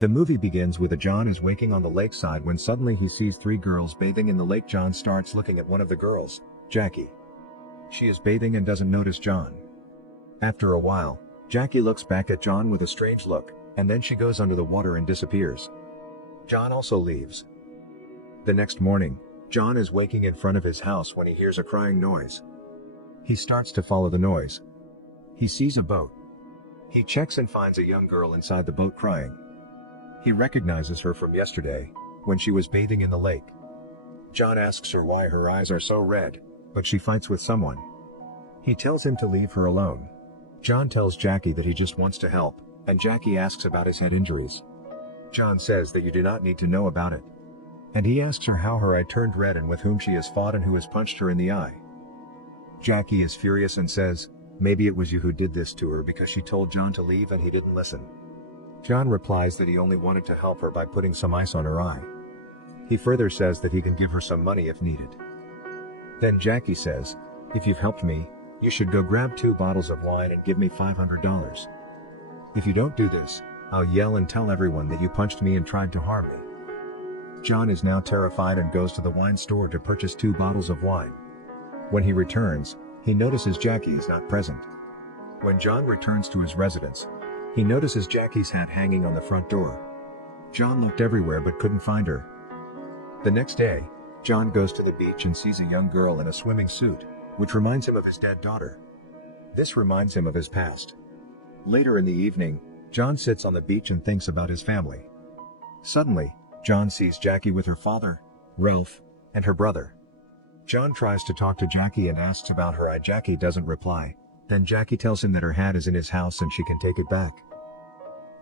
The movie begins with John is waking on the lakeside when suddenly he sees three girls bathing in the lake. John starts looking at one of the girls, Jackie. She is bathing and doesn't notice John. After a while, Jackie looks back at John with a strange look, and then she goes under the water and disappears. John also leaves. The next morning, John is waking in front of his house when he hears a crying noise. He starts to follow the noise. He sees a boat. He checks and finds a young girl inside the boat crying. He recognizes her from yesterday, when she was bathing in the lake. John asks her why her eyes are so red, but she fights with someone. He tells him to leave her alone. John tells Jackie that he just wants to help, and Jackie asks about his head injuries. John says that you do not need to know about it. And he asks her how her eye turned red and with whom she has fought and who has punched her in the eye. Jackie is furious and says, maybe it was you who did this to her because she told John to leave and he didn't listen. John replies that he only wanted to help her by putting some ice on her eye. He further says that he can give her some money if needed. Then Jackie says, if you've helped me, you should go grab 2 bottles of wine and give me $500. If you don't do this, I'll yell and tell everyone that you punched me and tried to harm me. John is now terrified and goes to the wine store to purchase 2 bottles of wine. When he returns, he notices Jackie is not present. When John returns to his residence, he notices Jackie's hat hanging on the front door. John looked everywhere but couldn't find her. The next day, John goes to the beach and sees a young girl in a swimming suit, which reminds him of his dead daughter. This reminds him of his past. Later in the evening, John sits on the beach and thinks about his family. Suddenly, John sees Jackie with her father, Ralph, and her brother. John tries to talk to Jackie and asks about her eye. Jackie doesn't reply. Then Jackie tells him that her hat is in his house and she can take it back.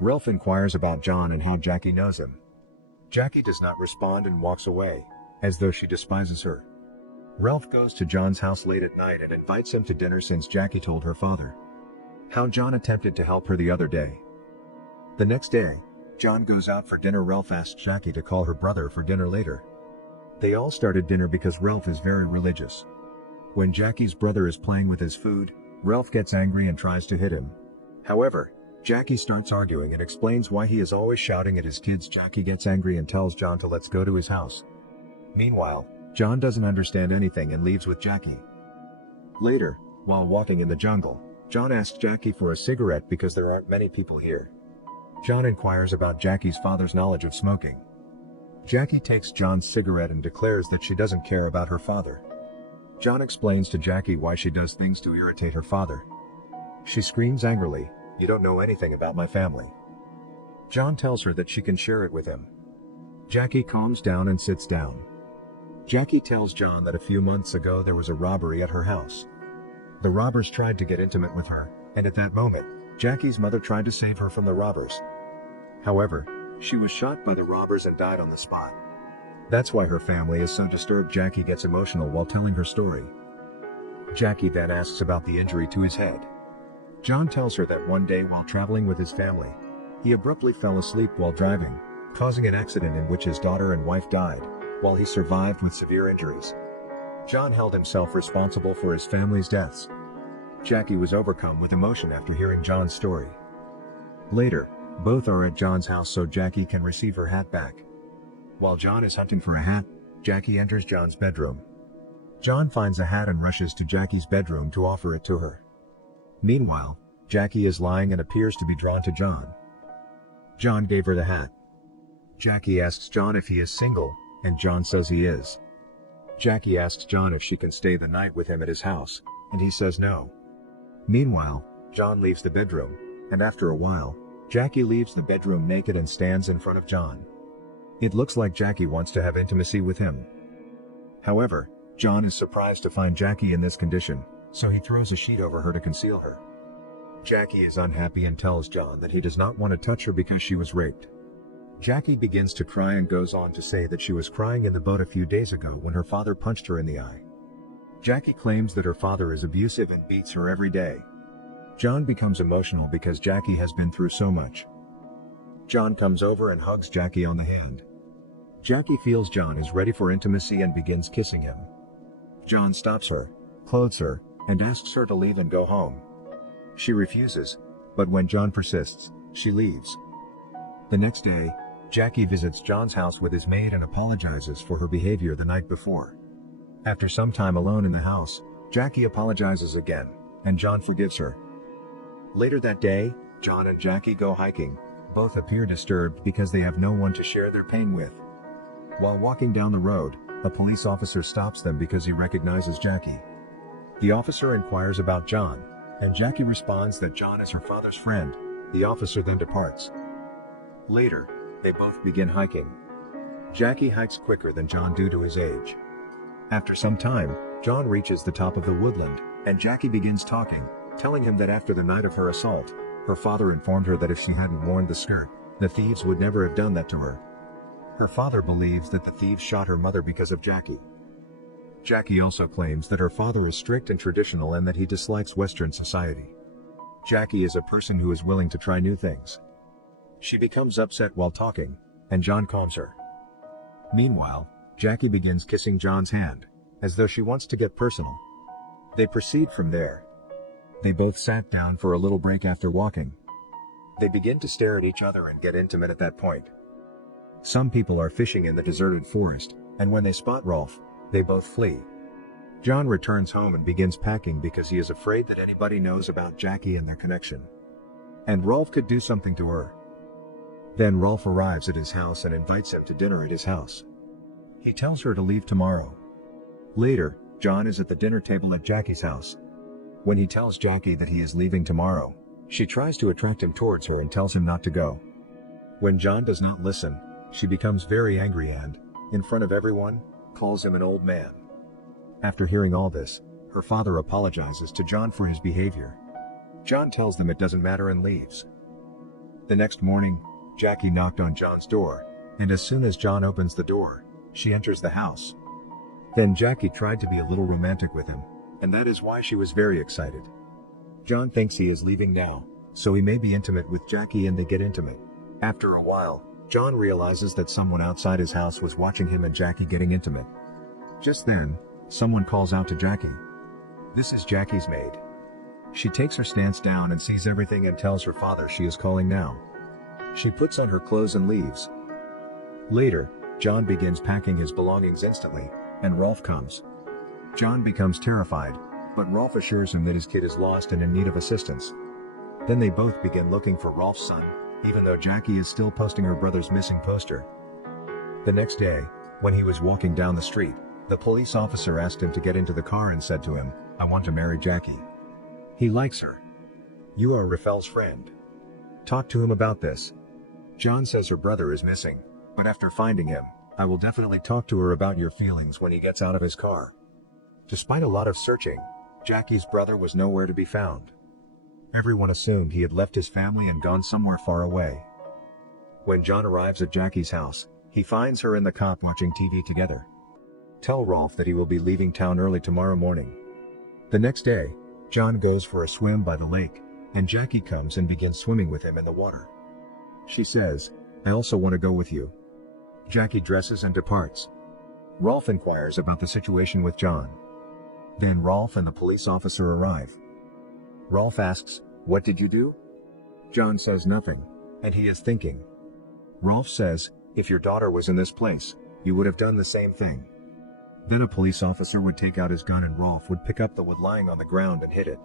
Ralph inquires about John and how Jackie knows him. Jackie does not respond and walks away, as though she despises her. Ralph goes to John's house late at night and invites him to dinner since Jackie told her father how John attempted to help her the other day. The next day, John goes out for dinner. Ralph asks Jackie to call her brother for dinner later. They all started dinner because Ralph is very religious. When Jackie's brother is playing with his food, Ralph gets angry and tries to hit him. However, Jackie starts arguing and explains why he is always shouting at his kids. Jackie gets angry and tells John to let's go to his house. Meanwhile, John doesn't understand anything and leaves with Jackie. Later, while walking in the jungle, John asks Jackie for a cigarette because there aren't many people here. John inquires about Jackie's father's knowledge of smoking. Jackie takes John's cigarette and declares that she doesn't care about her father. John explains to Jackie why she does things to irritate her father. She screams angrily, "You don't know anything about my family." John tells her that she can share it with him. Jackie calms down and sits down. Jackie tells John that a few months ago there was a robbery at her house. The robbers tried to get intimate with her, and at that moment, Jackie's mother tried to save her from the robbers. However, she was shot by the robbers and died on the spot. That's why her family is so disturbed. Jackie gets emotional while telling her story. Jackie then asks about the injury to his head. John tells her that one day while traveling with his family, he abruptly fell asleep while driving, causing an accident in which his daughter and wife died, while he survived with severe injuries. John held himself responsible for his family's deaths. Jackie was overcome with emotion after hearing John's story. Later, both are at John's house so Jackie can receive her hat back. While John is hunting for a hat, Jackie enters John's bedroom. John finds a hat and rushes to Jackie's bedroom to offer it to her. Meanwhile, Jackie is lying and appears to be drawn to John. John gave her the hat. Jackie asks John if he is single, and John says he is. Jackie asks John if she can stay the night with him at his house, and he says no. Meanwhile, John leaves the bedroom, and after a while, Jackie leaves the bedroom naked and stands in front of John. It looks like Jackie wants to have intimacy with him. However, John is surprised to find Jackie in this condition, so he throws a sheet over her to conceal her. Jackie is unhappy and tells John that he does not want to touch her because she was raped. Jackie begins to cry and goes on to say that she was crying in the boat a few days ago when her father punched her in the eye. Jackie claims that her father is abusive and beats her every day. John becomes emotional because Jackie has been through so much. John comes over and hugs Jackie on the hand. Jackie feels John is ready for intimacy and begins kissing him. John stops her, clothes her, and asks her to leave and go home. She refuses, but when John persists, she leaves. The next day, Jackie visits John's house with his maid and apologizes for her behavior the night before. After some time alone in the house, Jackie apologizes again, and John forgives her. Later that day, John and Jackie go hiking. Both appear disturbed because they have no one to share their pain with. While walking down the road, a police officer stops them because he recognizes Jackie. The officer inquires about John, and Jackie responds that John is her father's friend. The officer then departs. Later, they both begin hiking. Jackie hikes quicker than John due to his age. After some time, John reaches the top of the woodland, and Jackie begins talking, telling him that after the night of her assault, her father informed her that if she hadn't worn the skirt, the thieves would never have done that to her. Her father believes that the thieves shot her mother because of Jackie. Jackie also claims that her father is strict and traditional and that he dislikes Western society. Jackie is a person who is willing to try new things. She becomes upset while talking, and John calms her. Meanwhile, Jackie begins kissing John's hand, as though she wants to get personal. They proceed from there. They both sat down for a little break after walking. They begin to stare at each other and get intimate at that point. Some people are fishing in the deserted forest, and when they spot Rolf, they both flee. John returns home and begins packing because he is afraid that anybody knows about Jackie and their connection. And Rolf could do something to her. Then Rolf arrives at his house and invites him to dinner at his house. He tells her to leave tomorrow. Later, John is at the dinner table at Jackie's house. When he tells Jackie that he is leaving tomorrow, she tries to attract him towards her and tells him not to go. When John does not listen, she becomes very angry and, in front of everyone, calls him an old man. After hearing all this, her father apologizes to John for his behavior. John tells them it doesn't matter and leaves. The next morning, Jackie knocked on John's door, and as soon as John opens the door, she enters the house. Then Jackie tried to be a little romantic with him, and that is why she was very excited. John thinks he is leaving now, so he may be intimate with Jackie and they get intimate. After a while, John realizes that someone outside his house was watching him and Jackie getting intimate. Just then, someone calls out to Jackie. This is Jackie's maid. She takes her stance down and sees everything and tells her father she is calling now. She puts on her clothes and leaves. Later, John begins packing his belongings instantly, and Rolf comes. John becomes terrified, but Rolf assures him that his kid is lost and in need of assistance. Then they both begin looking for Rolf's son, even though Jackie is still posting her brother's missing poster. The next day, when he was walking down the street, the police officer asked him to get into the car and said to him, "I want to marry Jackie. He likes her. You are Rafael's friend. Talk to him about this." John says her brother is missing, but after finding him, "I will definitely talk to her about your feelings when he gets out of his car." Despite a lot of searching, Jackie's brother was nowhere to be found. Everyone assumed he had left his family and gone somewhere far away. When John arrives at Jackie's house, he finds her and the cop watching TV together. Tell Rolf that he will be leaving town early tomorrow morning. The next day, John goes for a swim by the lake, and Jackie comes and begins swimming with him in the water. She says, "I also want to go with you." Jackie dresses and departs. Rolf inquires about the situation with John. Then Rolf and the police officer arrive. Rolf asks, "What did you do?" John says nothing, and he is thinking. Rolf says, "If your daughter was in this place, you would have done the same thing." Then a police officer would take out his gun and Rolf would pick up the wood lying on the ground and hit it.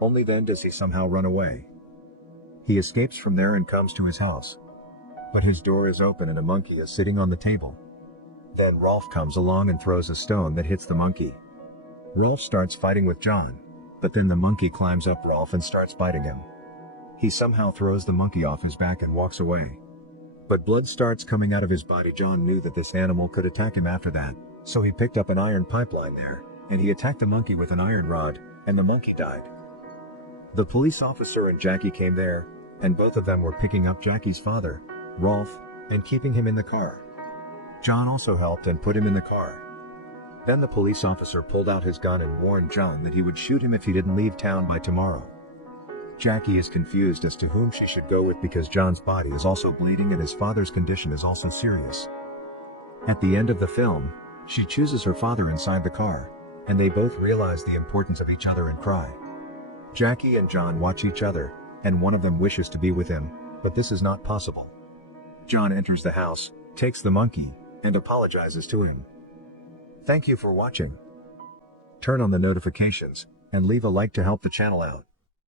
Only then does he somehow run away. He escapes from there and comes to his house. But his door is open and a monkey is sitting on the table. Then Rolf comes along and throws a stone that hits the monkey. Rolf starts fighting with John, but then the monkey climbs up Rolf and starts biting him. He somehow throws the monkey off his back and walks away. But blood starts coming out of his body. John knew that this animal could attack him after that, so he picked up an iron pipeline there, and he attacked the monkey with an iron rod, and the monkey died. The police officer and Jackie came there, and both of them were picking up Jackie's father, Rolf, and keeping him in the car. John also helped and put him in the car. Then the police officer pulled out his gun and warned John that he would shoot him if he didn't leave town by tomorrow. Jackie is confused as to whom she should go with because John's body is also bleeding and his father's condition is also serious. At the end of the film, she chooses her father inside the car, and they both realize the importance of each other and cry. Jackie and John watch each other, and one of them wishes to be with him, but this is not possible. John enters the house, takes the monkey, and apologizes to him. Thank you for watching. Turn on the notifications, and leave a like to help the channel out.